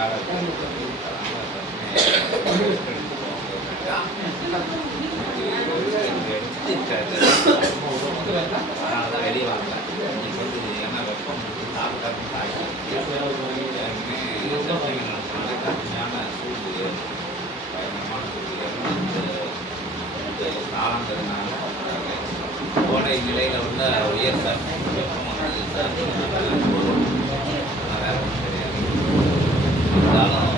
வேலை அதனால தான் வெளியே வாங்கல இன்னைக்கு வந்து ஏன்னா வெப்பம் சாப்பிட்டா கடுமையான சூழ்நிலை பயங்கரமான சூழ்நிலை காலங்கிறதுனால கோடை நிலையில் உள்ள உயர்ந்த வெப்பம் வந்து தடுக்கிறதுனால வேற ஒன்றும் கிடையாது இருந்தாலும்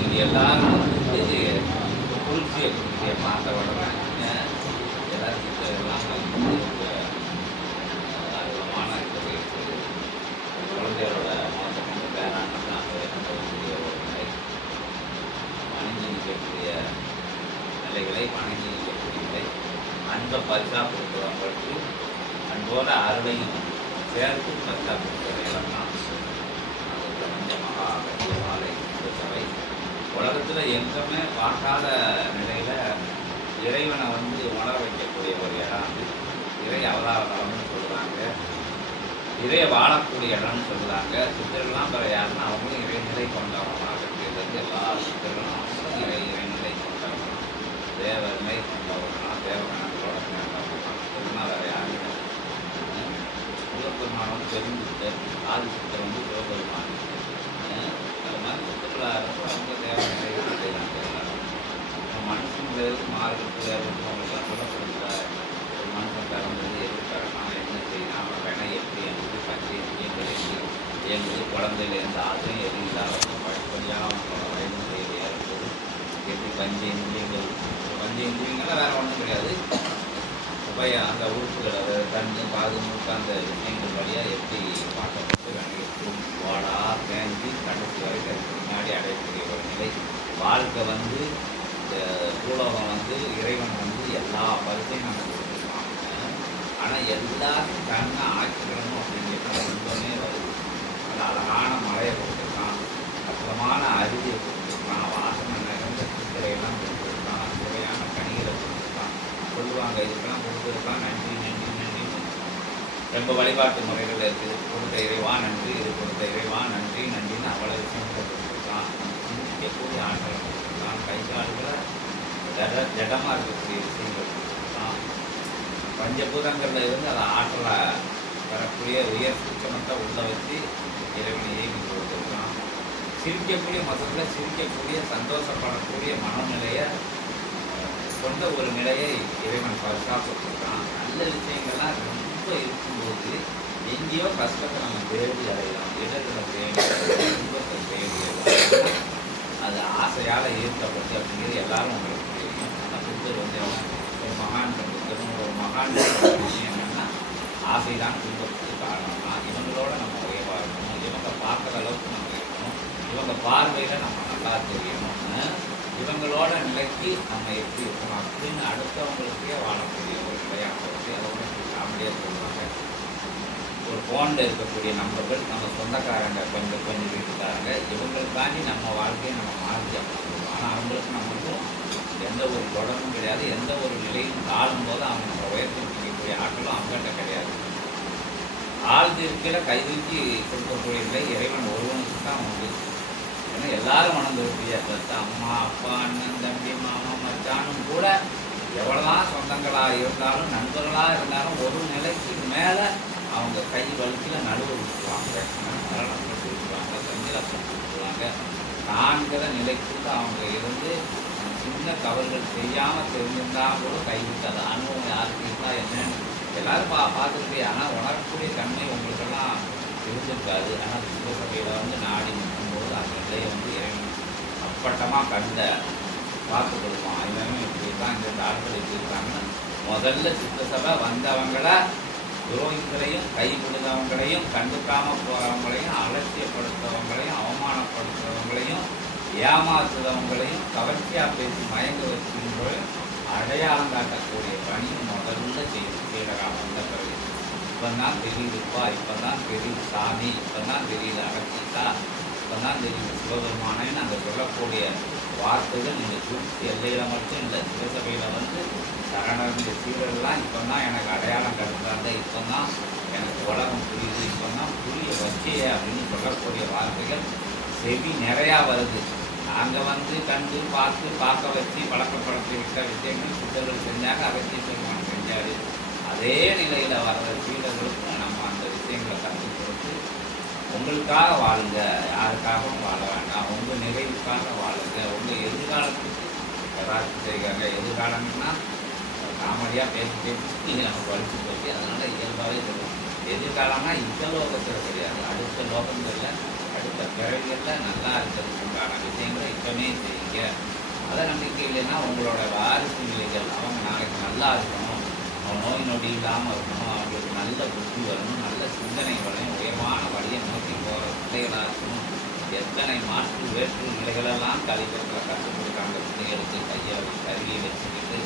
இது எல்லாரும் வந்து குளிர்ச்சியை குளிர்ச்சியை மாற்ற உடனே எல்லாத்துக்கும் எல்லாம் வந்து அற்புதமான இது இருக்குது. குழந்தைகளோட நிற்கக்கூடிய நிலைகளை வணங்கி நிற்கக்கூடிய அன்பை பரிசா கொடுக்குறவங்களுக்கு அன்போட அருளையும் சேர்த்து பரிசா கொடுக்குற இடம் தான் பிரபஞ்ச மகா மாலை சபை. உலகத்தில் எங்குமே பார்க்காத நிலை இறைவனை வந்து உணர வைக்கக்கூடிய ஒரு இடம் இறை அவதாரம்னு சொல்கிறாங்க இறைய வாழக்கூடிய இடம்னு சொல்கிறாங்க சித்தர்கள்லாம் பிற யாருன்னா அவங்களும் இறைநிலை கொண்டவங்களாக இருக்கிறது எல்லா சித்தர்களும் அவங்களும் இறை இறைநிலை கொண்டவங்க தேவர்மை கொண்டவங்களா தேவகணங்களோட சேர்ந்தவங்களா இதெல்லாம் வேறு யாரும் சிவபெருமான் வந்து தெரிஞ்சுட்டு ஆதி சித்தர் வந்து சிவபெருமான். அது மாதிரி சித்தர்களாக இருக்கும் அவங்க மனுஷங்களுக்கு மாறுகிறது வேறுபட்டவங்களுக்குலாம் சொல்லப்படுகிற ஒரு மனுஷன் பிறந்தது என்ன செய்யலாம் அவன் எப்படி என்பது பஞ்சு இயங்குது இயங்குது குழந்தையிலேருந்து ஆசையும் எது இல்லாத படிப்படியாக அவங்களோட வயது தேவையாக இருக்குது? எப்படி பஞ்சு இந்தியங்கள் பஞ்சு இந்தியங்கள்லாம் வேற ஒன்றும் கிடையாது. போய் அந்த உறுப்புகள் அதை தண்ணி காது மூக்கு அந்த விஷயங்கள் வழியாக எப்படி பார்க்கப்பட்டு வேண்டியிருக்கும் வாடா தேங்கி கடைசி வரைக்கும் முன்னாடி அடையக்கூடிய ஒரு நிலை. வாழ்க்கை வந்து பூலோகம் வந்து இறைவன் வந்து எல்லா பருத்தையும் நமக்கு கொடுத்துருக்கான் ஆனால் எல்லாத்தையும் கண்ணை ஆக்கிக்கணும் அப்படிங்கிறது ரொம்பவே வருது அது அழகான மழையை கொடுத்துருக்கான். அற்புதமான அருவியை கொடுத்துருக்கான். வாசனை நிறைந்த சித்திரையெல்லாம் கொடுத்துருக்கான். சுவையான கனிகளை கொடுத்துருக்கான். சொல்லுவாங்க இதுக்கெல்லாம் கொடுத்துருக்கான் நன்றி நன்றி ரொம்ப வழிபாட்டு முறைகள் இருக்குது கொடுத்த இறைவா நன்றி. இது கொடுத்த இறைவா நன்றி நன்றின்னு அவ்வளோ விஷயம் கொடுத்துருக்கான். சிந்திக்கக்கூடிய ஆற்றலை கை கால்களை ஜட ஜடமாக இருக்கக்கூடிய விஷயங்கள் கொடுத்துருக்கான் பஞ்சபூதங்களில் இருந்து அதை ஆற்றலை வரக்கூடிய உயர் சுத்தமத்தை உள்ள வச்சு இறைவனை இயக்கி கொடுத்துருக்கான் சிரிக்கக்கூடிய மதத்தில் சிரிக்கக்கூடிய சந்தோஷப்படக்கூடிய மனநிலையை கொண்ட ஒரு நிலையை இறைவன் பரிசா கொடுத்துருக்கான் நல்ல விஷயங்கள்லாம் ரொம்ப இருக்கும்போது எங்கேயோ கஷ்டத்தை நம்ம தேடி அடையலாம் இடத்துல தேடி ஆசையால் ஈர்க்கப்பட்டு அப்படிங்கிறது எல்லாரும் உங்களுக்கு தெரியும். ஆனால் புத்தர் வந்து ஒரு மகான் புத்தரும் ஒரு மகான் விஷயம் என்னன்னா ஆசை தான் துன்பத்துக்கு காரணம்னா இவங்களோட நம்ம உயர்வாக இருக்கணும். இவங்க பார்க்குற அளவுக்கு நம்ம இருக்கணும். இவங்க பார்வையில் நம்ம நல்லா தெரியணும்னு இவங்களோட நிலைக்கு நம்ம எப்படி இருக்கணும் அப்படின்னு அடுத்தவங்களுக்கே வாழக்கூடிய ஒரு நிலையாக அதை வந்து காமெடியாக சொல்லுவாங்க. ஃபோனில் இருக்கக்கூடிய நம்பர்கள் நம்ம சொந்தக்காரங்க கொஞ்சம் கொஞ்சம் வீட்டுக்காரங்க இவங்களுக்காண்டி நம்ம வாழ்க்கையை நம்ம மாற்றி ஆனால் அவங்களுக்கு நமக்கும் எந்த ஒரு தொடர்பும் கிடையாது. எந்த ஒரு நிலையும் தாழும் போது அவங்க நம்ம உயர்த்தி பிடிக்கக்கூடிய ஆற்றலும் கிடையாது. ஆழ்ந்திருக்கையில் கைதூக்கி கொடுக்கக்கூடிய நிலை இறைவன் ஒருவனுக்கு தான் உண்டு. ஏன்னா எல்லாரும் வணங்கக்கூடிய பெத்த அம்மா அப்பா அண்ணன் தம்பி மாமா மச்சானும் கூட எவ்வளோதான் சொந்தங்களாக இருந்தாலும் நண்பர்களாக இருந்தாலும் ஒரு நிலைக்கு மேலே அவங்க கை வழுக்கில் நடுவு விட்டுருவாங்க. மரணம் போட்டு விட்டுருவாங்க. தண்ணியில் கொடுத்துருவாங்க விட்டுருவாங்க. நான்கிற நிலைக்கு அவங்க இருந்து சின்ன தவறுகள் செய்யாமல் தெரிஞ்சிருந்தா கூட கைவிட்டு அது அனுபவம் யாருக்கு இருந்தால் என்னன்னு எல்லாரும் பா பார்த்துக்கிட்டே. ஆனால் உணரக்கூடிய தன்மை உங்களுக்கெல்லாம் இருந்திருக்காது ஆனால் சிவசபையில் வந்து நாடி நிற்கும்போது அந்த நிலையை வந்து இறங்கி அப்பட்டமாக கண்ட பார்த்து கொடுப்போம் இவன் இப்படி தான் இந்த ஆட்கள் இப்படி இருக்காங்கன்னு முதல்ல சித்தசபை வந்தவங்களை துரோகிகளையும் கைவிடுதவங்களையும் கண்டுக்காம போறவங்களையும் அலட்சியப்படுத்துறவங்களையும் அவமானப்படுத்துறவங்களையும் ஏமாத்துறவங்களையும் கவர்ச்சியா பேசி மயங்க வைக்கின்ற அடையாளம் காட்டக்கூடிய பணி முதல்ல செய்து சீடரா வந்த பிறகு இப்பதான் தெரியுதுப்பா இப்பதான் தெரியுது சாமி இப்பதான் தெரியுது இப்போ இப்பதான் தெரியுது சிவபெருமானேன்னு அங்கே சொல்லக்கூடிய வார்த்தைகள் நீங்கள் சுருத்தி எல்லையில மட்டும் இல்லை சிவசபையில வந்து சரணர்ந்த இப்போ தான் எனக்கு அடையாளம் கட்டுறாங்க இப்பதான் எனக்கு உலகம் புரியுது. இப்போ தான் புரிய வச்சிய அப்படின்னு சொல்லக்கூடிய வார்த்தைகள் செவி நிறையா வருது. நாங்கள் வந்து கண்டு பார்த்து பார்க்க வச்சு பழக்கப்படுத்தி விட்ட விஷயங்கள் சித்தர்கள் செஞ்சாங்க அகத்திய பெருமான் செஞ்சார். அதே நிலையில் வர்ற சீரர்களுக்கும் நம்ம அந்த விஷயங்களை கற்றுக் கொடுத்து உங்களுக்காக வாழுங்க யாருக்காகவும் வாழ வேண்டாம். உங்கள் நிறைவுக்காக வாழுங்க. உங்கள் எதிர்காலத்துக்கு ஏதாச்சும் செய்கிறாங்க எதிர்காலம்னா காமெடியாக பேசி பேசி நம்ம படித்து போச்சு அதனால் இயல்பாகவே சொல்லுவோம் எதிர்காலம்னா இந்த லோகத்தில் கிடையாது. அடுத்த லோகங்களில் அடுத்த பிறவிகளில் நல்லா இருக்கிறதுக்கு உண்டான விஷயங்களை இப்பவுமே செய்யுங்க. அதை நம்பிக்கை இல்லைன்னா உங்களோட வாரிசு நிலைகள் அவங்க நாளைக்கு நல்லா இருக்கணும். அவன் நோய் நொடி இல்லாமல் இருக்கணும். நல்ல புத்தி வரணும் நல்ல சிந்தனை வரணும் உயர்வான வழியை நோக்கி போகிற பிள்ளைகளாக இருக்கணும் எத்தனை மாற்று வேற்று நிலைகளெல்லாம் கலிபத்தில் கற்றுக்கொடுக்காங்க பிள்ளைகளுக்கு கையை கருவியை வச்சுக்கிட்டு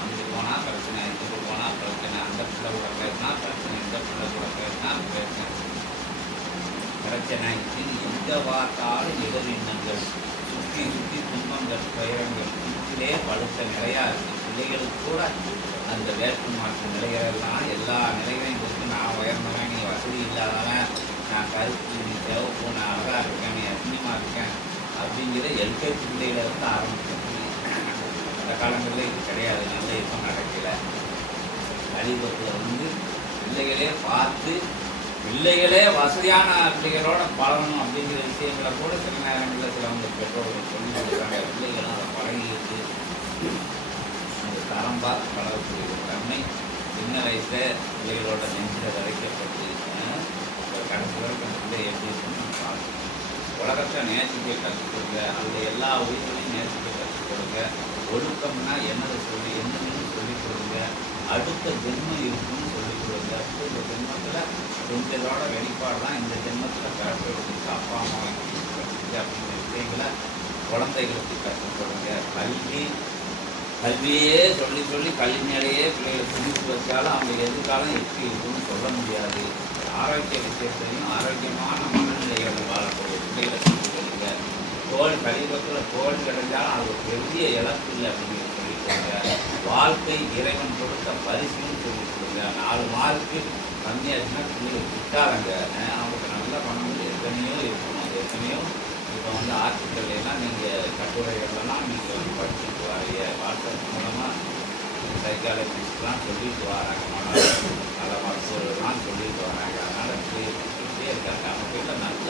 அங்கே போனால் பிரச்சனை இங்கே போனால் பிரச்சனை அந்த பிள்ளை கூட பேசினா பிரச்சனை இந்த பிள்ளை கூட பேசினா பிரச்சனை. பிரச்சனை. இது எந்த பார்த்தாலும் எதிர்விண்ணங்கள் சுற்றி சுற்றி துன்பங்கள் துயரங்கள் வீட்டிலே பழுத்த நிறையா இருக்குது பிள்ளைகளுக்கு கூட அந்த வேற்று மாற்று நிலைகளெல்லாம் எல்லா நிலைகளையும் கொடுத்து நான் உயர்ந்தவன் நீ வசதி இல்லாதவன் நான் கருத்து நீ சிவப்பு நான் அழகாக இருக்கேன் நீ அசிங்கமா இருக்கேன் அப்படிங்கிற எல்கேஜி பிள்ளைகளை தான் ஆரம்பிச்சேன் அந்த காலங்களில் இது கிடையாது நல்ல இப்போ நடக்கல. கலிபத்தில் வந்து பிள்ளைகளே பார்த்து பிள்ளைகளே வசதியான பிள்ளைகளோட பழகணும் அப்படிங்கிற விஷயங்களை கூட சில நேரங்களில் சிலவங்க பெற்றோர்கள் சொல்லி கொடுக்குறாங்க பிள்ளைகளும் அதை பழகிட்டு சாம்பார் பழகக்கூடிய தன்மை சின்ன வயசில் பிள்ளைகளோட நெஞ்சில் விதைக்கப்பட்டு கடைசி வரைக்கும் பிள்ளை எப்படி இருக்குன்னு பார்க்கணும் உலகத்தை நேசிக்க கற்றுக் கொடுங்க. அந்த எல்லா உயிர்களையும் நேசிக்க கற்றுக் கொடுங்க. ஒழுக்கம்னா என்னதை சொல்லி என்னன்னு சொல்லிக் கொடுங்க. அடுத்த ஜென்மம் இருக்குன்னு சொல்லிக் கொடுங்க. அப்போ இந்த ஜென்மத்தில் கொஞ்சத்தோட வெளிப்பாடு தான் இந்த ஜென்மத்தில் பிறப்பெடுத்துக்கு அப்பா அம்மா கற்றுக்கிட்டு அப்படிங்கிற விஷயங்களை குழந்தைகளுக்கு கற்றுக் கொடுங்க. கல்வி கல்வியே சொல்லி சொல்லி கல்வி மேலேயே பிள்ளைகளை சிந்தித்து வச்சாலும் அவங்க எதிர்காலம் எப்படி இருக்குன்னு சொல்ல முடியாது. ஆரோக்கிய விஷயத்தையும் ஆரோக்கியமான மனநிலையோடு வாழக்கூடிய பிள்ளைகளை சொல்லிக் தோல் கலிபத்தில் தோல் கிடைஞ்சாலும் அது ஒரு பெரிய இழப்பு இல்லை அப்படின்னு சொல்லியிருக்காங்க. வாழ்க்கை இறைவன் கொடுத்த பரிசுன்னு சொல்லிக் கொடுங்க நாலு மார்க்கு கம்மியாச்சுன்னா பிள்ளைகள் திட்டாதங்க அவங்களுக்கு நல்லா பண்ண முடியும் எத்தனையோ இருக்கணும். எத்தனையோ இப்போ வந்து ஆர்டிக்கல் எல்லாம் நீங்கள் கட்டுரைகள்லாம் நீங்கள் வந்து படிச்சுட்டு வரைய வாட்ஸ்அப் மூலமாக சைக்காலஜிஸ்ட்லாம் சொல்லிட்டு வராங்க. நல்ல மருத்துவர்கள்லாம் சொல்லிட்டு வராங்க. அதனால் சொல்லிட்டே இருக்காங்க. அவங்க நல்ல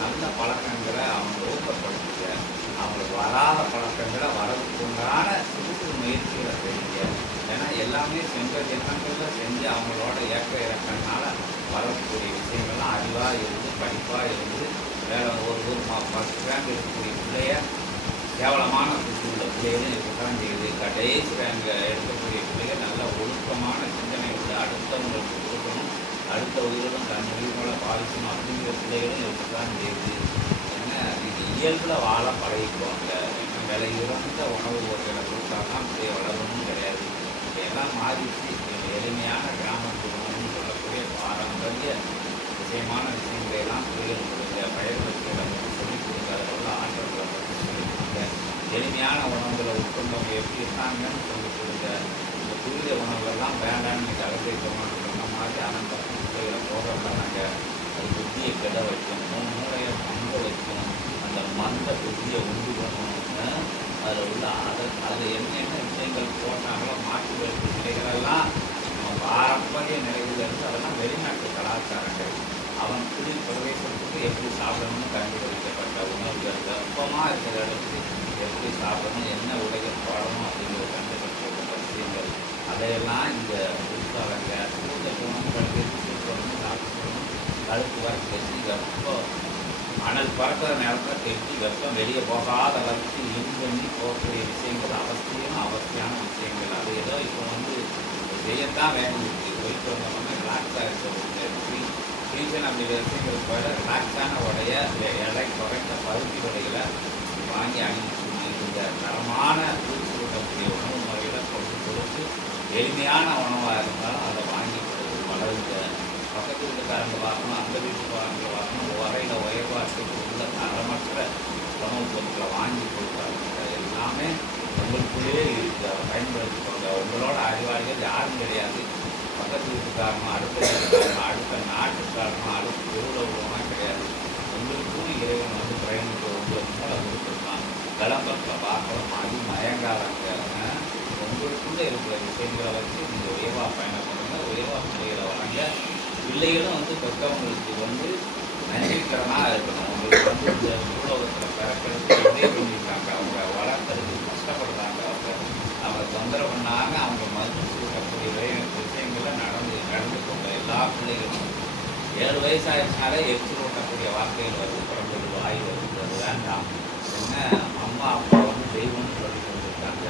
நல்ல பழக்கங்களை அவங்க ஊக்கப்படுத்துங்க அவங்களுக்கு வராத பழக்கங்களை வரதுக்கு உண்டான சிறு சிறு முயற்சிகளை செய்யுங்க. ஏன்னா எல்லாமே செஞ்ச எண்ணங்களில் செஞ்சு அவங்களோட ஏற்ற இறக்கனால வரக்கூடிய விஷயங்கள்லாம் அறிவாக இருந்து படிப்பாக இருந்து வேலை ஒரு ஒரு மா ஃபஸ்ட் ரேங்க் இருக்கக்கூடிய பிள்ளைய கேவலமான புத்தி உள்ள பிள்ளைகளும் இருக்கத்தான் செய்யுது. கடைசி ரேங்க் எடுக்கக்கூடிய பிள்ளைங்க நல்ல ஒழுக்கமான சிந்தனை வந்து அடுத்தவங்களுக்கு கொடுக்கணும். அடுத்த உயிரிலும் தன் உயிரோட பாதிக்கணும் அப்படிங்கிற பிள்ளைகளும் இருக்கத்தான் செய்யுது. என்ன? இது இயல்பில் வாழ பழகிக்குவாங்க. விலை இறந்த உணவு பொருட்களை கொடுத்தா தான் பிள்ளைய வளரணும்னு கிடையாது. இப்ப எல்லாம் மாறிச்சு எளிமையான கிராமத்து உணவுன்னு சொல்லக்கூடிய பாரம்பரிய விஷயமான விஷயங்களை எல்லாம் பிள்ளைகள் கொடுங்க பற்றி சொல்லிக் கொடுக்காதவர்கள் ஆற்றல்களை பற்றி சொல்லிக் எளிமையான உணவுகளை உட்கொண்டவங்க எப்படி இருக்காங்கன்னு சொல்லிக் கொடுங்க இந்த துரித உணவுகள்லாம் வேண்டாம்னு இன்னைக்கு அகத்தை சொன்ன மாதிரி அனந்த பிள்ளைகளை போக நாங்கள் அது புத்தியை கெட வைக்கும் மூலையை மூளையை மங்க வைக்கும் அந்த மந்த புத்தியை உண்டு பண்ணணும்னு அதில் உள்ள அதை அதில் என்னென்ன விஷயங்கள் போட்டாங்களோ மாற்று வேறு பாரம்பரிய நிலையில் இருந்து அதெல்லாம் வெளிநாட்டு கலாச்சாரங்கள். அவன் குடி பிரவேசத்துக்கு எப்படி சாப்பிடணும்னு கண்டுபிடிக்கப்பட்ட உணவுகள் வெப்பமாக இருக்கிற இடத்துக்கு எப்படி சாப்பிடணும் என்ன உடைகள் போடணும் அப்படிங்கிறது கண்டுபிடிக்கப்பட்ட விஷயங்கள். அதையெல்லாம் இந்த புத்தகங்க இந்த குணம் கல்வி சாப்பிடணும். கழுத்து வர கெட்டி வெப்பம் அனல் பறக்கிற நேரத்தில் கெட்டி வெப்பம் வெளியே போகாத அளவுக்கு இன் பண்ணி போகக்கூடிய விஷயங்கள் அவசியம் அவசியமான விஷயங்கள். அது ஏதோ இப்போ வந்து செய்யத்தான் வேணும் போயிட்டு வந்தோம்னா ரிலாக்ஸாக இருக்கிறது ஃப்ரீசன் அப்படி விஷயங்கள் போல ரிலாக்ஸான உடைய எடை குறைந்த பருத்தி உடைகளை வாங்கி அணிஞ்சு இந்த தரமான பூச்சி விடக்கூடிய உணவு முறைகளை கொண்டு கொடுத்து எளிமையான உணவாக இருந்தாலும் அதை வாங்கி கொடுத்து வளருங்க பக்கத்து வீட்டுக்காரங்க வாங்கணும் அந்த வீட்டுக்காரங்க வாங்கணும் உரையில் உயர்வாட்டுக்கு உள்ள தரமற்ற உணவுப் பொருட்களை வாங்கி கொடுக்குறாங்க எல்லாமே உங்களுக்குள்ளேயே இருக்கு அதை உங்களோட அறிவாளிகள் யாரும் கிடையாது. பக்கத்து வீட்டுக்காரனும் அடுத்த வீட்டுக்காரனும் அடுத்த நாட்டுக்காரனும் அடுத்த தெருவில் கிடையாது. உங்களுக்கும் இறைவன் வந்து ட்ரெயினுக்கு உங்களுக்கு மூலம் கொடுத்துருக்கான். விளம்பரத்தில் பார்க்கலாம் அது மயங்காதாங்க உங்களுக்குள்ளே இருக்கிற விஷயங்களை வச்சு நீங்கள் உயர்வாக பண்ணுங்கள் உயர்வாக பிள்ளைகளை வாங்க பிள்ளைகளும் வந்து பெற்றவங்களுக்கு வந்து நன்றிக்கரனாக இருக்கணும். உங்களுக்கு வந்து இந்த பூலோகத்தில் பிறக்கிறது உதவி பண்ணியிருக்காங்க அவங்க வளர்க்கறதுக்கு கஷ்டப்படுறாங்க அவங்க அவங்க தொந்தரவு பண்ணாங்க அவங்க மதிச்சு விடக்கூடிய வே- நடந்து நடந்து கொண்ட எல்லா பிள்ளைகளும் ஏழு வயசு ஆயிடுச்சுனாலே எரிச்சல் ஊட்டக்கூடிய வார்த்தைகள் வருது. பிறந்தது வாய் வருது. அது வேண்டாம். என்ன? அம்மா அப்பா வந்து தெய்வம்னு சொல்லி கொடுத்துருக்காங்க.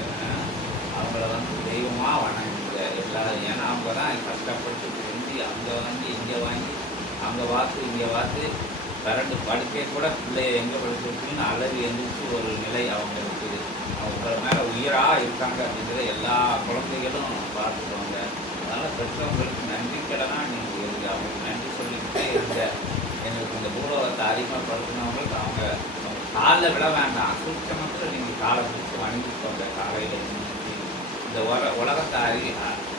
அவங்கள வந்து தெய்வமாக வணங்குங்க. எல்லாரும் ஏன்னா அவங்க தான் கஷ்டப்பட்டு செஞ்சு அங்கே வாங்கி இங்கே வாங்கி அங்கே வாத்து இங்கே பார்த்து கரண்டு படுக்கை கூட பிள்ளைய எங்கே படுத்துருக்குன்னு அளவு எழுந்திரிச்சு ஒரு நிலை அவங்க இருக்குது மேலே உயிராக இருக்காங்க அப்படிங்கிற எல்லா குழந்தைகளும் பார்த்துக்குவாங்க. அதனால் பெற்றவங்களுக்கு நன்றி கடனாக நீங்கள் இருங்க அவங்களுக்கு நன்றி சொல்லிக்கிட்டே இருங்க. எங்களுக்கு இந்த பூலோகத்தை அறிமுகப்படுத்தினவங்களுக்கு அவங்க அவங்க காலில் விட வேண்டாம். சூட்சமத்தில் நீங்கள் காலை பிடிச்சி வணங்கிக்கோங்க. காலையில் இந்த உல உலகத்தை அறி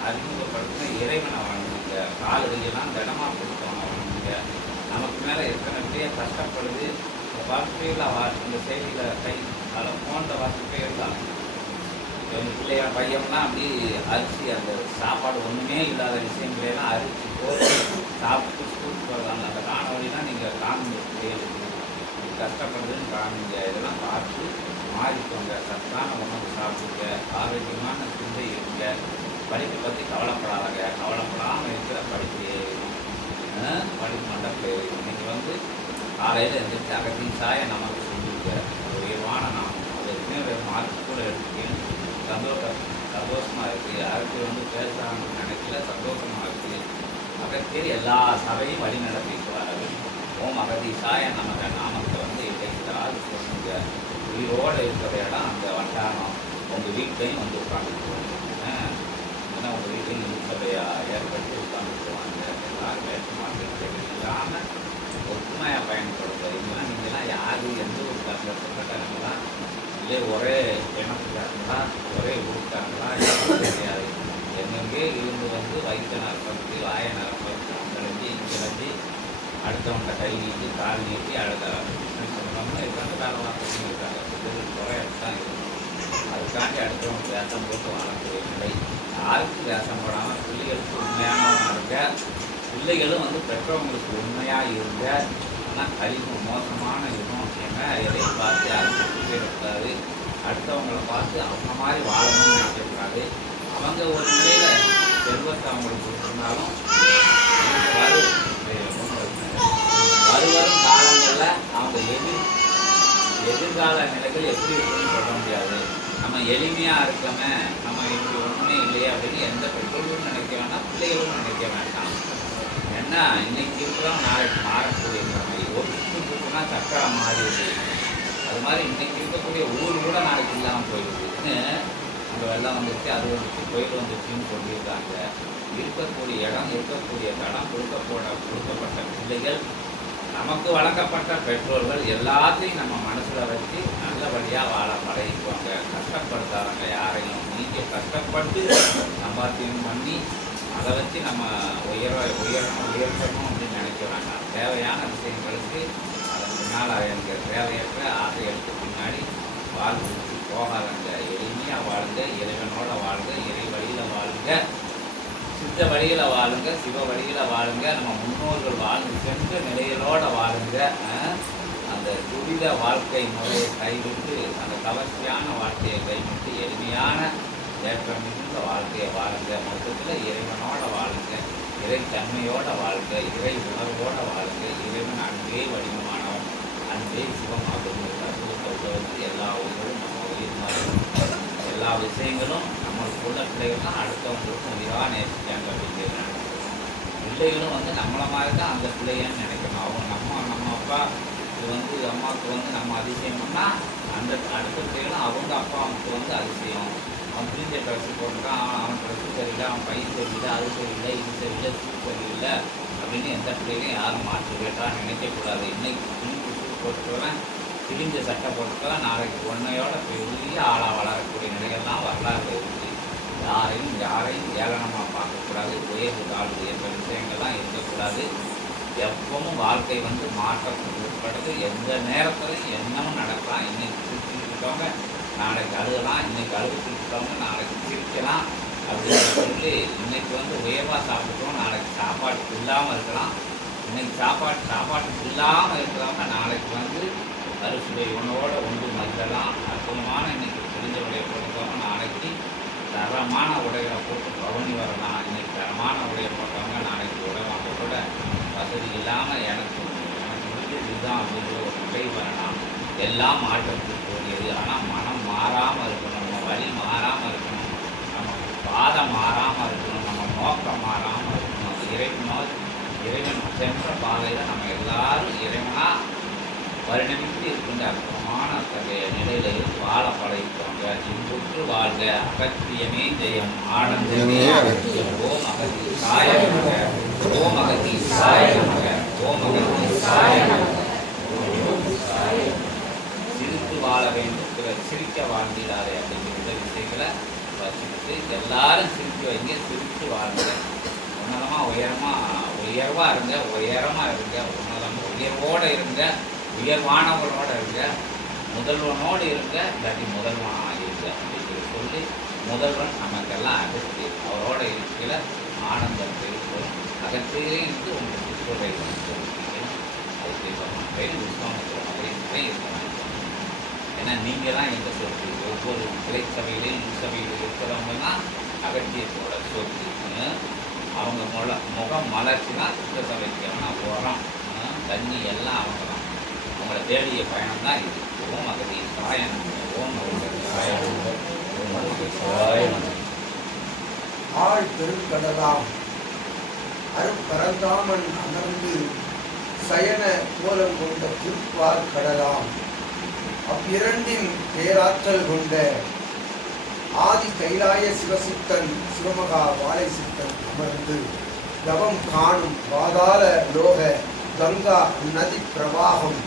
அறிமுகப்படுத்தின இறைவனை வணங்குங்க. காலுகையெல்லாம் திடமாக கொடுத்தவங்க வணங்குங்க நமக்கு மேலே எத்தனை பேர் கஷ்டப்படுது. இந்த வாழ்க்கையில் வா இந்த செய்தியில் கை அதில் ஃபோனில் வாசிப்பே இருந்தால் எங்கள் பிள்ளைய பையன்லாம் அப்படி அரிசி அந்த சாப்பாடு ஒன்றுமே இல்லாத விஷயங்களெல்லாம் அரிசி போட்டு சாப்பிட்டு ஸ்கூலுக்கு போகிறாங்க அந்த காணொலிலாம் நீங்கள் காணுங்க கஷ்டப்படுறதுன்னு காணுங்க. இதெல்லாம் பார்த்து மாறிக்கோங்க. சத்தான உணவு சாப்பிடுங்க. ஆரோக்கியமான சிந்தை இருங்க. படிப்பை பற்றி கவலைப்படாதங்க. கவலைப்படாமல் இருக்கிற படிப்பு ஏறிடும். படிப்பு மண்டபத்தில் ஏறிடும். நீங்கள் வந்து காலையில் எழுந்திரிச்சு அகத்தின் சாய நமக்கு செஞ்சுருக்க உயர்வான நாமம் அது எதுவுமே மார்க் கூட எடுத்துக்கணும் சந்தோஷம் சந்தோஷமாக இருக்குது யாருக்கு வந்து பேசுகிறாங்கன்னு நினைக்கல சந்தோஷமாக இருக்குது அகத்தியர் எல்லா சபையும் வழி நடத்திக்குவார்கள் ஓம் அகதீசாய நமக நாமத்தை வந்து இடைக்கிறார் உங்கள் உயிரோடு இருக்கிற இடம் அந்த வட்டாரம் உங்கள் வீட்டையும் வந்து உட்காந்துக்குவாங்க ஏன்னா உங்கள் வீட்டையும் இந்து ஏற்பட்டு உட்காந்துக்குவாங்க எல்லாரும் வேற்று மாற்றங்கள் இல்லாமல் ஒற்றுமையாக பயன்படுத்த நீங்களாம் நீங்கள்லாம் யார் எந்த ஒரு காரண இல்லை ஒரே இனத்துக்காரங்களா ஒரே ஊருக்காரங்களா கிடையாது எங்கெங்கே இருந்து வந்து வைத்த நரம்பு வாய நரம்பு அங்கடைஞ்சி இங்கடைஞ்சி அடுத்தவங்க கை நீட்டி கால் நீட்டி அடுத்த சொன்னோம்னா இருக்காங்க வேலை இருக்காங்க. இது குறை தான் இருக்கும் அதுக்காண்டி அடுத்தவங்க வேஷம் போட்டு வாழக்கூடிய நிலை. யாருக்கும் வேஷம் போடாமல் பிள்ளைகளுக்கு உண்மையானவனாக இருக்க பிள்ளைகளும் வந்து பெற்றவங்களுக்கு உண்மையாக இருங்க ஆனால் கழிவு மோசமான இருக்கும் எதையும் பார்த்து யாரும் சுற்றி அடுத்தவங்களை பார்த்து அவங்க மாதிரி வாழணும்னு நினைக்கக்கூடாது அவங்க ஒரு நிலையில் செல்வத்தை அவங்களுக்கு கொடுத்துருந்தாலும் வரும் வருவரும் காலங்களில் அவங்க எதிர் எதிர்கால நிலைகள் எப்படி இருக்குன்னு சொல்ல முடியாது நம்ம எளிமையாக இருக்கோமே நம்ம இப்படி ஒன்றுமே இல்லையே அப்படின்னு எந்த பெற்றோர்களும் நினைக்க வேண்டாம். பிள்ளைகளும் நினைக்க வேண்டாம். ஏன்னா இன்னைக்கு இருக்கிறோம் நாளைக்கு மாறக்கூடிய மாதிரி ஒரு சுற்றுனா சக்கரம் மாறிடுது அது மாதிரி இன்னைக்கு இருக்கக்கூடிய ஊர் கூட நாளைக்கு இல்லாமல் போயிடுதுன்னு அங்கே வெள்ளம் வந்துருச்சு அது வந்துச்சு கோயில் வந்துருச்சுன்னு சொல்லியிருக்காங்க. இருக்கக்கூடிய இடம் இருக்கக்கூடிய தடம் கொடுக்கப்போட கொடுக்கப்பட்ட பிள்ளைகள் நமக்கு வழங்கப்பட்ட பெற்றோர்கள் எல்லாத்தையும் நம்ம மனசில் வச்சு நல்லபடியாக வாழ பழகிக்குவாங்க கஷ்டப்படுத்தாதங்க யாரையும் நீங்கள் கஷ்டப்பட்டு சம்பாத்தியம் பண்ணி அதை வச்சு நம்ம உயர உயரணும் உயர்த்தணும் அப்படின்னு நினைக்க வேண்டாம் தேவையான விஷயங்களுக்கு அதன் பின்னால் எனக்கு தேவையற்ற ஆசைகளுக்கு பின்னாடி வாழ்வு போகாதங்க எளிமையாக வாழுங்க இறைவனோட வாழுங்க இறை வழியில் வாழுங்க சித்த வழியில் வாழுங்க சிவ வழியில் வாழுங்க நம்ம முன்னோர்கள் வாழ்ந்து சென்ற நிலைகளோட வாழுங்க அந்த துரித வாழ்க்கை முறையை கைவிட்டு அந்த கவர்ச்சியான வாழ்க்கையை கைவிட்டு எளிமையான ஏற்றம் மிகுந்த வாழ்க்கையை வாழுங்க மொத்தத்தில் இறைவனோட வாழுங்க இறை தன்மையோட வாழ்க்கை இறை உணர்வோட வாழ்க்கை இறைவன் அன்பே வடிவமானவன் அன்பே சிவமாகும் தத்துவத்தை உலகத்தில் எல்லா உயிர்களும் நம்ம உயிர் எல்லா விஷயங்களும் நம்மளுக்குள்ள பிள்ளைகள்லாம் அடுத்தவங்களுக்கும் உயிராக நேசிக்காங்க அப்படிங்கிறது பிள்ளைகளும் வந்து நம்மளை மாதிரி தான் அந்த பிள்ளையன்னு நினைக்கணும். அவங்க நம்ம நம்ம அப்பா இது வந்து அம்மாவுக்கு வந்து நம்ம அதிசயம் பண்ணால் அந்த அடுத்த பிள்ளைகளும் அவங்க அப்பா அம்மாவுக்கு வந்து அதிசயம். அவன் பிரிஞ்ச ட்ரெஸ் போட்டிருக்கான். அவன் அவன் ட்ரெஸ்ஸு சரியில்லை அவன் பையன் சரியில்லை அது சரியில்லை இது சரியில்லை ஷூ சரியில்லை அப்படின்னு எந்த பிள்ளைகளையும் யாரும் மாற்றி கேட்டால் நினைக்கக்கூடாது இன்னைக்கு பிரிஞ்சு ஷூ போட்டுக்கிறவன் கிழிஞ்ச சட்டை போட்டுக்கலாம் நாளைக்கு ஒன்றையோட பெரிய ஆளாக வளரக்கூடிய நிலைகள்லாம் வரலாறு இருக்குது யாரையும் யாரையும் ஏளனமாக பார்க்கக்கூடாது உயர்வு தாழ்வு என்ற விஷயங்கள்லாம் இருக்கக்கூடாது. எப்பவும் வாழ்க்கை வந்து மாற்றத்துக்கு உட்படுது எந்த நேரத்துலையும் என்னமும் நடக்கலாம். இன்னைக்கு சுற்றி இருக்கவங்க நாளைக்கு அழுகலாம் இன்றைக்கி அழுகிட்டு இருக்கவங்க நாளைக்கு சிரிக்கலாம். அப்படின்னு சொல்லி இன்னைக்கு வந்து உயர்வாக சாப்பிட்டோம் நாளைக்கு சாப்பாட்டுக்கு இல்லாமல் இருக்கலாம். இன்னைக்கு சாப்பாடு சாப்பாட்டுக்கு இல்லாமல் இருக்கிறவங்க நாளைக்கு வந்து அறுசுவை உணவோடு ஒன்று மகிழலாம். அற்புதமான இன்னைக்கு புரிஞ்ச உடைய போட்டவங்க நாளைக்கு தரமான உடைகளை போட்டு பவனி வரலாம். இன்றைக்கி தரமான உடையை போட்டவங்க நாளைக்கு உடை கூட வசதி இல்லாமல் எனக்கு எனக்கு முடிஞ்சது இதுதான் அப்படிங்கிற ஒரு நிலை வரலாம். எல்லாம் மாற்றத்துக்கு கூடியது ஆனால் மன மாறாமல் இருக்கணும் நம்ம வழி மாறாமல் இருக்கணும் நம்ம பாதம் மாறாமல் இருக்கணும் நம்ம நோக்கம் மாறாமல் இருக்கணும். இறைவனோ இறைவன் சென்ற பாதையில் நம்ம எல்லாரும் இறைவனாக வருடமிட்டு இருக்கின்ற அற்புதமான அத்தகைய நிலையில வாழ படைப்பாங்க. இன்புற்று வாழ்க. அகத்தியமே ஜெயம். ஆனந்தமே அகத்தியம். ஓம் அகதி சாயமாக. ஓம் அகதி சாயமாக. ஓம் அகதி சாயமாக. சிரித்து வாழ வேண்டும். பிறர் சிரிக்க வாழ்ந்திடாதே அப்படிங்கிற விஷயங்களை வச்சுக்கிட்டு எல்லாரும் சிரிக்க வைங்க சிரித்து வாழ்ங்க. உன்னதமாக உயரமாக உயர்வாக இருங்க உயரமாக இருங்க உன்னதமாக உயர்வோடு இருங்க உயர்வானவர்களோடு இருங்க முதல்வனோடு இருங்க இல்லாட்டி முதல்வனாக இருங்க அப்படிங்கிற சொல்லி முதல்வன் நமக்கெல்லாம் அகற்றி அவரோட இருக்கிற ஆனந்தம் இருக்கும் அகற்றிலே இருந்து உங்களுக்கு சொல்லை அதுக்கு விஸ்வாமத்தில் அப்படின்னு இருக்கிறாங்க ஏன்னா நீங்கள் தான் எங்கள் சொத்து? ஒவ்வொரு கிளை சபையிலையும் சபையில் இருக்கிறவங்க தான் அகத்தியத்தோட சொத்துன்னு அவங்க முல முகம் மலர்ச்சினா சுத்த சபைக்கு ஆனால் உரம் தண்ணி எல்லாம் அவங்க தான் அவங்கள தேடிய பயணம் தான் இது. ஓம் அகதி சாயனம் ஓம் சாயம் சாயனம் சாயனம் ஆள் பெருங்கடலாம் அருப்பரந்தாமன் அமர்ந்து சயன கோலம் கொண்ட திருப்பார் கடலாம். அவ்விரண்டின் பேராற்றல் கொண்ட ஆதி கைலாய சிவசித்தன் சிவமகா வாழை சித்தன் அமர்ந்து தவம் காணும் பாதாள லோக கங்கா நதி பிரவாகம்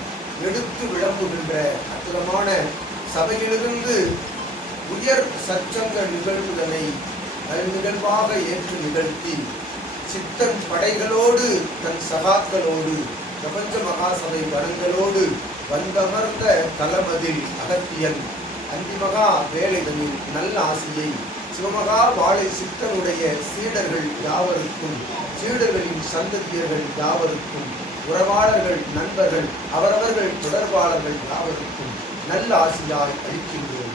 எடுத்து விளம்புகின்ற அற்புதமான சபையிலிருந்து உயர் சச்சங்க நிகழ்வுதனை நிகழ்வாக ஏற்று நிகழ்த்தி சித்தன் படைகளோடு தன் சகாக்களோடு பிரபஞ்ச மகாசபை வரங்களோடு வந்தமர்ந்த தலமதில் அகத்தியன் அந்திமகா வேலைகளில் நல்ல ஆசையை சிவமகா வாழை சித்தனுடைய சீடர்கள் யாவருக்கும் சீடர்களின் சந்ததியர்கள் யாவருக்கும் உறவாளர்கள் நண்பர்கள் அவரவர்கள் தொடர்பாளர்கள் யாவருக்கும் நல்ல ஆசையாய் அளிக்கின்றோம்.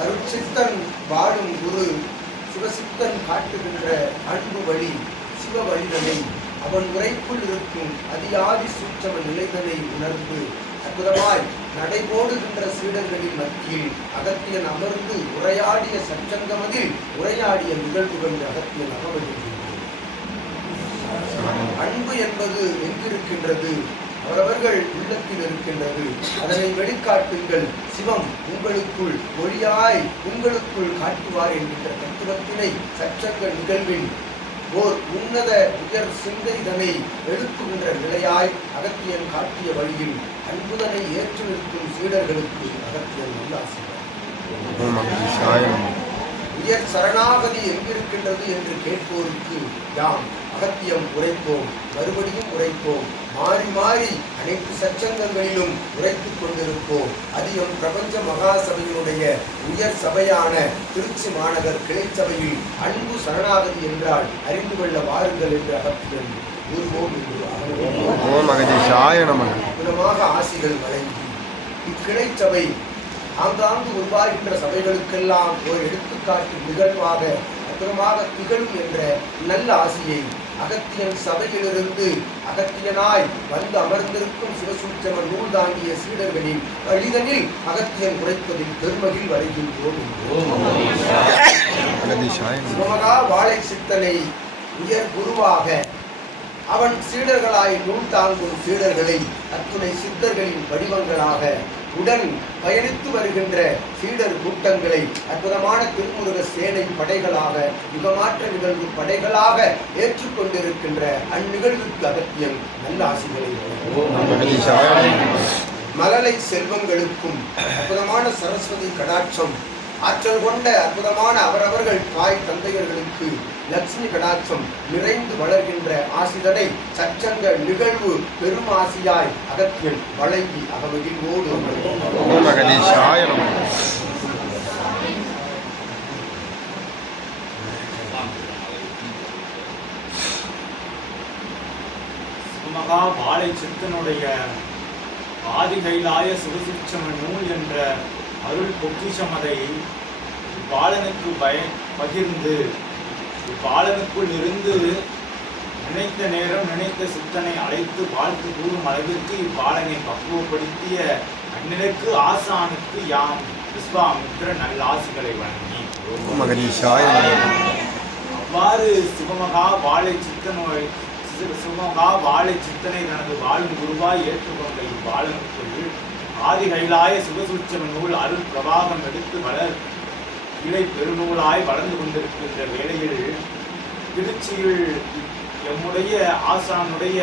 அருட்சித்தன் வாழும் குரு சிவசித்தன் காட்டுகின்ற அன்பு வழி சிவ வழிதனை அவன் உரைக்குள் இருக்கும் அதியாதி சூற்றவன் நிலைதனை உணர்ந்து அற்புதமாய் நடைபோடுகின்ற சீடர்களின் மத்தியில் அகத்தியன் அமர்ந்து உரையாடிய சச்சங்கமதில் உரையாடிய நிகழ்வுகள் அகத்தியன் அகமகிழ்கின்றது அன்பு என்பது எங்கிருக்கின்றது? அவரவர்கள் உள்ளத்தில் இருக்கின்றது. அதனை வெளிக்காட்டுங்கள். சிவம் உங்களுக்குள் ஒளியாய் உங்களுக்குள் காட்டுவார் என்கின்ற தத்துவத்தினை சச்சங்க நிகழ்வில் ஓர் உன்னத உயர் சிந்தைதனை எழுப்புகின்ற நிலையாய் அகத்தியன் காட்டிய வழியில் அன்புதனை ஏற்று நிற்கும் சீடர்களுக்கு அகத்தியன் நல்லாசிரியர் உயர் சரணாகதி எங்கிருக்கின்றது என்று கேட்போருக்கு யாம் அகத்தியம் உரைப்போம் மறுபடியும் உரைப்போம். மாறி மாறி அனைத்து சச்சங்கங்களிலும் உரைத்துக் கொண்டிருப்போம். அதிகம் பிரபஞ்ச மகாசபையினுடைய உயர் சபையான திருச்சி மாநகர் கிளை சபையில் அன்பு சரணாகதி என்றால் அறிந்து கொள்ள வாருங்கள் என்று அகத்தியம் கூறுவோம் என்று ஆசிகள் வழங்கி இக்கிளை சபை ஆங்காங்கு உருவாகின்ற சபைகளுக்கெல்லாம் ஒரு எடுத்துக்காட்டு நிகழ்வாக அற்புதமாக திகழும் என்ற நல்ல ஆசையை அகத்தியன் சபையிலிருந்து அகத்தியனாய் வந்து அமர்ந்திருக்கும் சிவசூச்சம நூல் தாங்கிய சீடர்களின் வழிதனில் அகத்தியன் உரைப்பதில் பெருமகில் வருகின்றோம் சிவமகா வாழை சித்தனை உயர் குருவாக அவன் சீடர்களாய் நூல் தாங்கும் சீடர்களை அத்துணை சித்தர்களின் வடிவங்களாக உடன் பயணித்து வருகின்ற சீடர் கூட்டங்களை அற்புதமான திருமுருக சேனை படைகளாக யுகமாற்ற நிகழ்வு படைகளாக ஏற்றுக்கொண்டிருக்கின்ற அந்நிகழ்வுக்கு அகத்தியம் நல்ல ஆசிகளை ஓம் மலலை செல்வங்களுக்கும் அற்புதமான சரஸ்வதி கடாட்சம் ஆற்றல் கொண்ட அற்புதமான அவரவர்கள் தாய் தந்தையர்களுக்கு லட்சுமி கடாட்சம் நிறைந்து வளர்கின்ற ஆசிதனை சச்சங்க நிகழ்வு பெரும் ஆசியாய் அகத்தியன் வழங்கி அகமகிழ்வோடு. சுமகா வாழை சித்தனுடைய ஆதிகைலாய சுகசிச்சம நூல் என்ற அருள் பொக்கிஷமதை இப்பாலனுக்கு பய பகிர்ந்து இப்பாலனுக்குள் இருந்து நினைத்த நேரம் நினைத்த சித்தனை அழைத்து வாழ்த்து கூறும் அளவிற்கு இப்பாலனை பக்குவப்படுத்திய அந்நிலைக்கு ஆசானுக்கு யாம் விஸ்வாமித்திர நல்லாசிகளை வழங்கி ஓம் அகதீஷாய நமக. அவ்வாறு சிவமகா வாழை சித்தனோய் சி- சிவமகா வாழை சித்தனை தனது வாழும் குருவாய் ஏற்றுக்கொண்ட இவ்வாழனுக்குள் ஆதி கைலாய சிவசூட்சம நூல் அருள் பிரபாகம் எடுத்து வளர். இலை பெருநூலாய் வளர்ந்து கொண்டிருக்கின்ற வேளையில் திருச்சியில் எம்முடைய ஆசானுடைய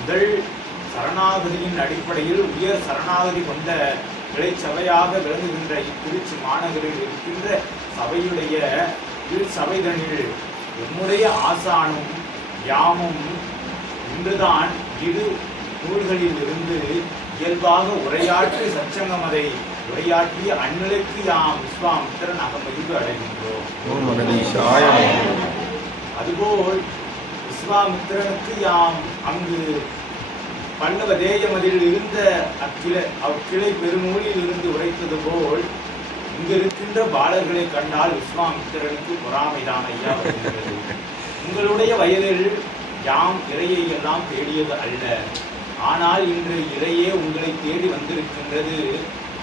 முதல் சரணாகதியின் அடிப்படையில் உயர் சரணாகதி கொண்ட இளைச்சபையாக விளங்குகின்ற இத்திருச்சி மாநகரில் இருக்கின்ற சபையுடைய இல் எம்முடைய ஆசானும் யாமும் இன்றுதான் இரு நூல்களில் இருந்து இயல்பாக உரையாற்றி சச்சங்கம் அதை உரையாற்றிய அந்நிலைக்கு யாம் விஸ்வாமித்திரன் அகமதிப்பு அடைகின்றோம். அதுபோல் விஸ்வாமித்திரனுக்கு யாம் அங்கு பல்லவ தேயமதில் இருந்த அக்கிளை அக்கிளை பெருநூலில் இருந்து உரைத்தது போல் இங்கு இருக்கின்ற பாலர்களை கண்டால் விஸ்வாமித்திரனுக்கு பொறாமைதான் ஐயா உங்களுடைய வயதில் யாம் இறையை எல்லாம் தேடியது அல்ல. ஆனால் இன்று இறையே உங்களை தேடி வந்திருக்கின்றது.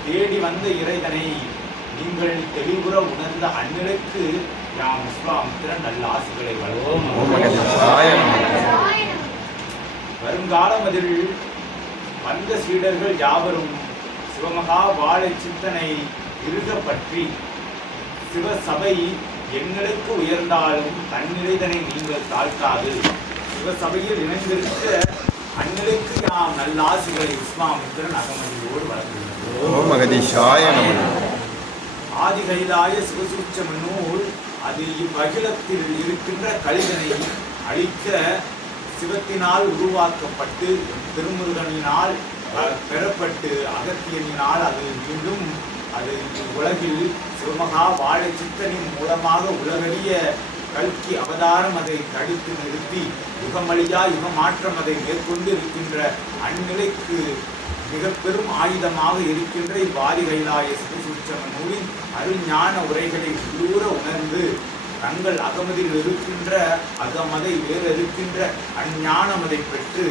தேடி வந்த இறைதனை நீங்கள் தெளிவுற உணர்ந்த அந்நிலைக்கு நாம் விஸ்வாமித்திரன் நல்ல ஆசைகளை வழங்குவோம். வருங்காலம் அதில் வந்த சீடர்கள் யாவரும் சிவமகா வாழை சித்தனை இருக பற்றி சிவசபை எங்களுக்கு உயர்ந்தாலும் தன்னிலைதனை நீங்கள் தாழ்த்தாது. சிவசபையில் இணைந்திருக்க அந்நிலைக்கு யாம் நல்லாசிகளை விஸ்வாமித்திரன் அகமதியோடு வழங்குகின்றோம் ஓம் அகதீஷாய நமக ஆதி கைலாய சிவசூட்சம நூல் அது இவ்வகிலத்தில் இருக்கின்ற கழிதனை அழிக்க சிவத்தினால் உருவாக்கப்பட்டு திருமுருகனினால் பெறப்பட்டு அகத்தியனினால் அது மீண்டும் அது உலகில் சிவமகா வாழை சித்தனின் மூலமாக உலகறிய கல்கி அவதாரம் அதை தடுத்து நிறுத்தி யுகமழியா யுகமாற்றம் அதை மேற்கொண்டு இருக்கின்ற அந்நிலைக்கு மிக பெரும் ஆயுதமாக இருக்கின்ற இவ்வாதி கைலாய சிவசூட்சம நூலின் அருஞான உரைகளை உள்ளூர உணர்ந்து தங்கள் அகமதில் இருக்கின்ற அகமதை வேறு இருக்கின்ற அஞ்ஞானமதை பெற்று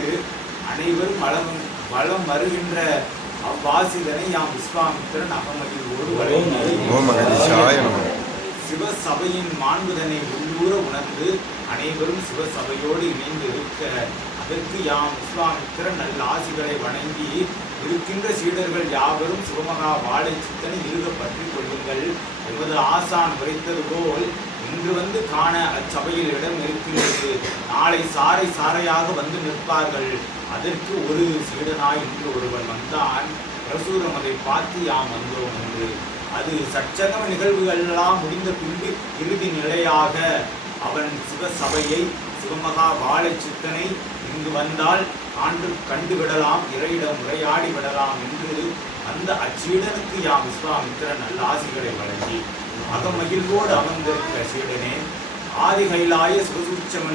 அனைவரும் வளம் வளம் வருகின்ற அவ்வாசிதனை யாம் விஸ்வாமித்திரன் அகமதியோடு வழங்கி ஓம் அகதீஷாய நமக. சிவசபையின் மாண்புதனை உள்ளூர உணர்ந்து அனைவரும் சிவசபையோடு இணைந்து இருக்க அதற்கு யாம் விஸ்வாமித்திர நல்ல ஆசிகளை வணங்கி இருக்கின்ற சீடர்கள் யாவரும் சிவமகா வாழை சித்தனை இருக பற்றி கொள்ளுங்கள். எமது ஆசான் உரைத்தது போல் இன்று வந்து காண அச்சபையில் இடம் இருக்கின்றது. நாளை சாறை சாறையாக வந்து நிற்பார்கள். அதற்கு ஒரு சீடனாய் இன்று ஒருவன் வந்தான். பிரசூரம் அதை பார்த்து யாம் வந்தோம் என்று. அது சச்சங்கம நிகழ்வுகள் எல்லாம் முடிந்த பின்பு இறுதி நிலையாக அவன் சிவசபையை சிவமகா வாழை சித்தனை இங்கு வந்தால் ஆண்டு கண்டுவிடலாம் இறையிடம் உரையாடி விடலாம் என்று அந்த அச்சீடனுக்கு யாம் விஸ்வாமித்திரன் நல்ல ஆசிகளை வழங்கி அகமகிழ்வோடு அமர்ந்திருக்கிற சீடனே ஆதி கைலாய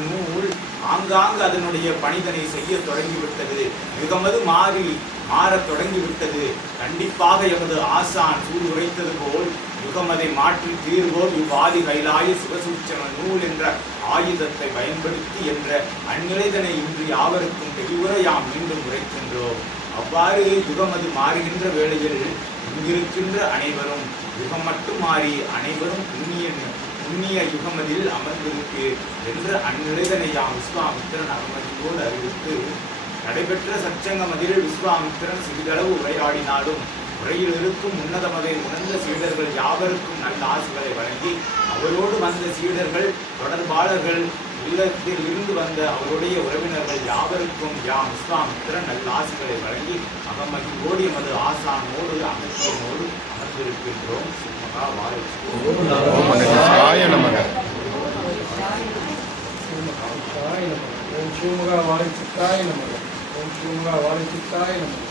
நூல் ஆங்காங்கு அதனுடைய பணிதனை செய்ய தொடங்கிவிட்டது. யுகமது மாறி மாறத் தொடங்கிவிட்டது. கண்டிப்பாக எமது ஆசான் சூடு உரைத்தது போல் யுகமதை மாற்றி தீர்வோர் இவ்வாதி கைலாய சிவசூட்சம நூல் என்ற ஆயுதத்தை பயன்படுத்தி என்ற அந்நிலைதனை இன்று யாவருக்கும் தெளிவுற யாம் மீண்டும் உரைக்கின்றோம். அவ்வாறு யுகமது மாறுகின்ற வேளையில் இங்கிருக்கின்ற அனைவரும் யுகம் மட்டும் மாறி அனைவரும் புண்ணிய புண்ணிய யுகமதில் அமர்ந்திருக்கு என்று அந்நிலைதனை விஸ்வாமித்திரன் அகமதியோடு அறிவித்து நடைபெற்ற சச்சங்கமதில் விஸ்வாமித்திரன் சிறிதளவு உரையாடினாலும் உரையில் இருக்கும் உன்னதமதை உணர்ந்த சீடர்கள் யாவருக்கும் நல்ல ஆசிகளை வழங்கி அவரோடு வந்த சீடர்கள் தொடர்பாளர்கள் இல்லத்தில் இருந்து வந்த அவருடைய உறவினர்கள் யாவருக்கும் யாம் விஸ்வாமித்திரன் நல்ல ஆசிகளை வழங்கி அகமகிழ்வோடு எமது ஆசானோடு அகத்தியனோடு நமக சிவமகாய நமக ஓம் சிவமகா வாழைச்சித்தாய நமக ஓம் சிவமகா வாழைச்சித்தாய நமக